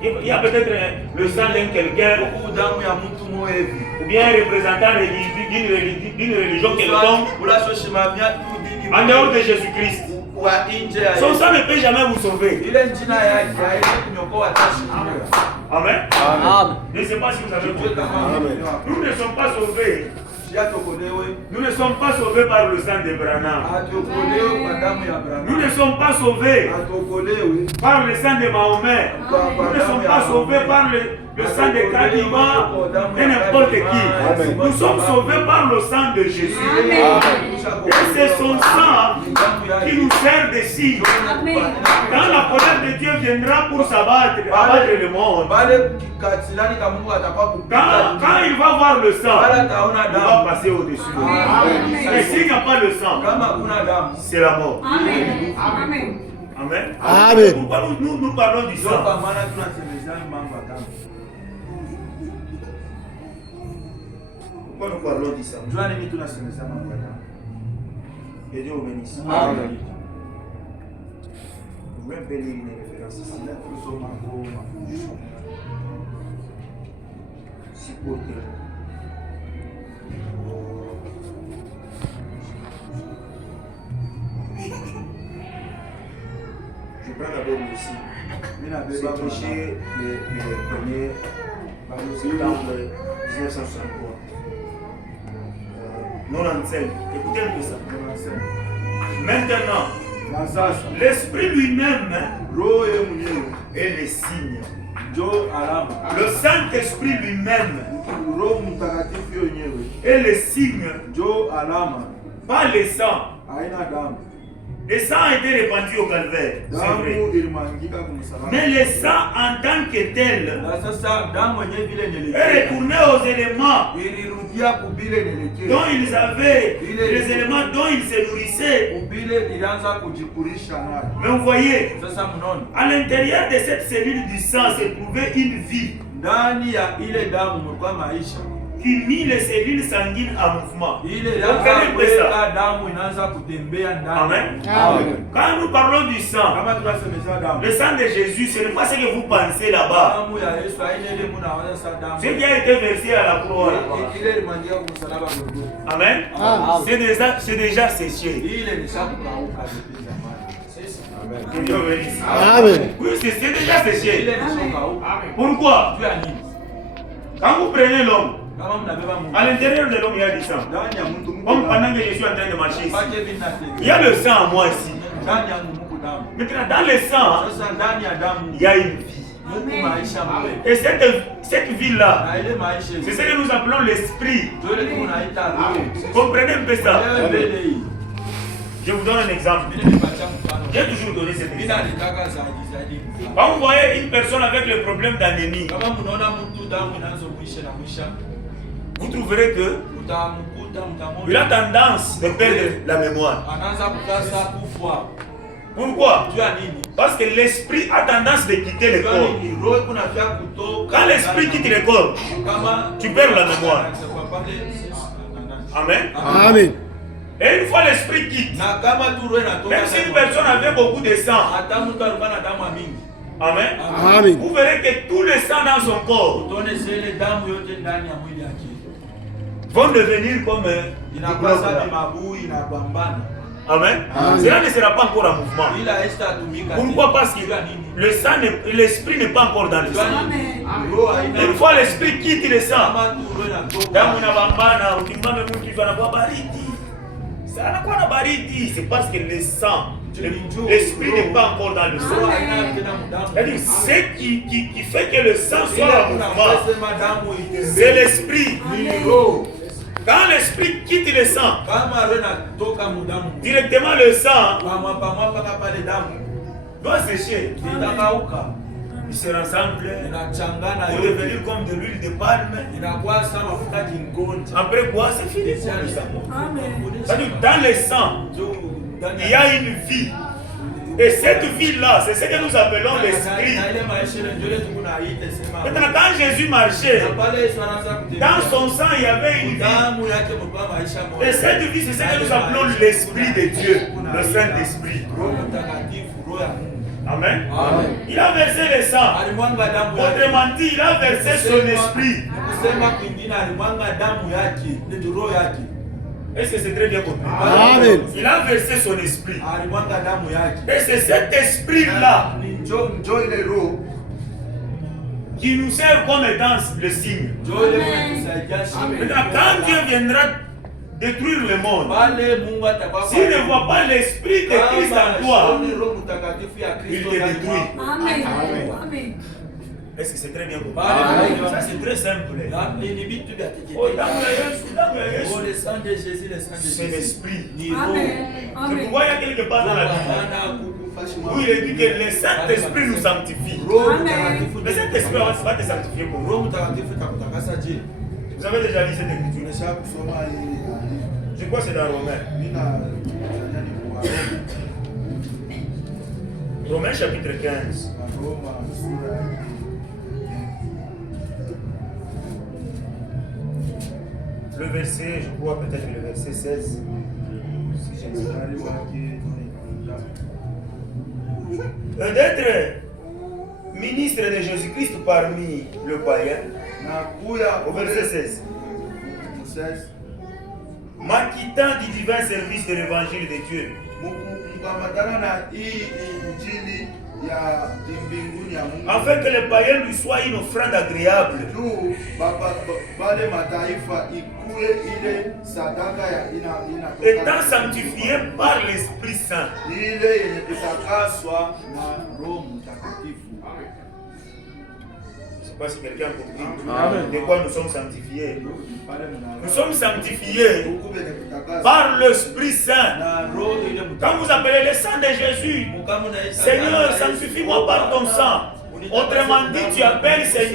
Il y a peut-être le sang d'un quelqu'un, ou bien un représentant d'une religion quelconque, en dehors de Jésus-Christ. Son sang ne peut jamais vous sauver. Amen. Amen. Je ne sais pas si vous avez compris. Nous ne sommes pas sauvés. Nous ne sommes pas sauvés par le sang de Branham. Nous ne sommes pas sauvés par le sang de Mahomet. Nous ne sommes pas sauvés par le sang de Kadima et n'importe qui. Nous sommes sauvés par le sang de Jésus. Et c'est son sang qui nous sert de signe. Quand la colère de Dieu viendra pour abattre le monde, quand il va voir le sang, il va passer au-dessus. Mais s'il n'y a pas le sang, c'est la mort. Amen. Amen. Pourquoi nous parlons du sang? Pourquoi nous parlons du sang? Que Dieu vous bénisse. Amen. Vous pouvez un peu lire une référence ici. Supporter. Je prends d'abord aussi. C'est touché le 1er septembre 1963. 97. Écoutez un peu ça. Maintenant, l'esprit lui-même est le signe. Le Saint-Esprit lui-même est le signe. Pas le sang. Le sang a été répandu au calvaire, c'est vrai. Mais le sang en tant que tel est retourné aux éléments dont ils avaient, les éléments dont ils se nourrissaient. Mais vous voyez, à l'intérieur de cette cellule du sang se trouvait une vie qui mit les cellules sanguines en mouvement. Amen. Amen. Quand nous parlons du sang, le sang de Jésus, ce n'est pas ce que vous pensez là-bas. Ce qui a été versé à la croix. Amen. C'est déjà séché. Amen. Oui, c'est déjà séché. Pourquoi? Quand vous prenez l'homme, à l'intérieur de l'homme, il y a du sang. Comme pendant que je suis en train de marcher ici, il y a le sang en moi ici. Maintenant, dans le sang, il y a une vie. Et cette vie-là, c'est ce que nous appelons l'esprit. Comprenez un peu ça? Je vous donne un exemple. J'ai toujours donné cet exemple. Quand vous voyez une personne avec le problème d'anémie, vous trouverez que il a tendance de perdre la mémoire. Pourquoi? Parce que l'esprit a tendance de quitter le corps. Quand l'esprit quitte le corps, tu perds la mémoire. Amen. Amen. Et une fois l'esprit quitte, même si une personne avait beaucoup de sang, amen. Amen. Vous verrez que tout le sang dans son corps vont devenir comme amen. Cela ne sera pas encore en mouvement. Pourquoi? Parce que le sang, l'esprit n'est pas encore dans le sang. Une fois l'esprit quitte le sang, c'est parce que le sang, l'esprit n'est pas encore dans le sang. C'est-à-dire, ce qui fait que le sang soit en mouvement, c'est l'esprit. Quand l'esprit quitte le sang, directement le sang doit sécher. Ils se rassemblent pour devenir comme de l'huile de palme. Après quoi, c'est fini pour le sang. C'est-à-dire, dans le sang, il y a une vie. Et cette vie-là, c'est ce que nous appelons l'esprit. Maintenant, quand Jésus marchait, dans son sang, il y avait une vie. Et cette vie, c'est ce que nous appelons l'esprit de Dieu, le Saint-Esprit. Amen. Il a versé le sang. Autrement dit, il a versé son esprit. Est-ce que c'est très bien compris? Amen. Il a versé son esprit. Et c'est cet esprit-là qui nous sert comme étant le signe. Maintenant, quand Dieu viendra détruire le monde, s'il ne voit pas l'esprit de Christ en toi, il te détruit. Amen. Est-ce que c'est très bien compris? Ça c'est très simple. Oh, le sang de Jésus, le sang de Jésus. C'est l'esprit. Amen. Tu vois, il y a quelque part dans la Bible où il est dit que le Saint-Esprit nous sanctifie. Le Saint-Esprit va te sanctifier pour nous. Vous avez déjà lu cette écriture? Je crois que c'est dans Romains. Romains chapitre 15. Le verset, je crois peut-être le verset 16. D'être ministre de Jésus-Christ parmi le païen. Au verset 16. M'acquittant du divin service de l'évangile de Dieu. Afin que le païen lui soit une offrande agréable. Étant sanctifié par l'Esprit Saint. Je ne sais pas si quelqu'un a compris de quoi nous sommes sanctifiés. Nous sommes sanctifiés par l'Esprit Saint. Quand vous appelez le sang de Jésus, Seigneur, sanctifie-moi par ton sang. Autrement dit, tu appelles Seigneur.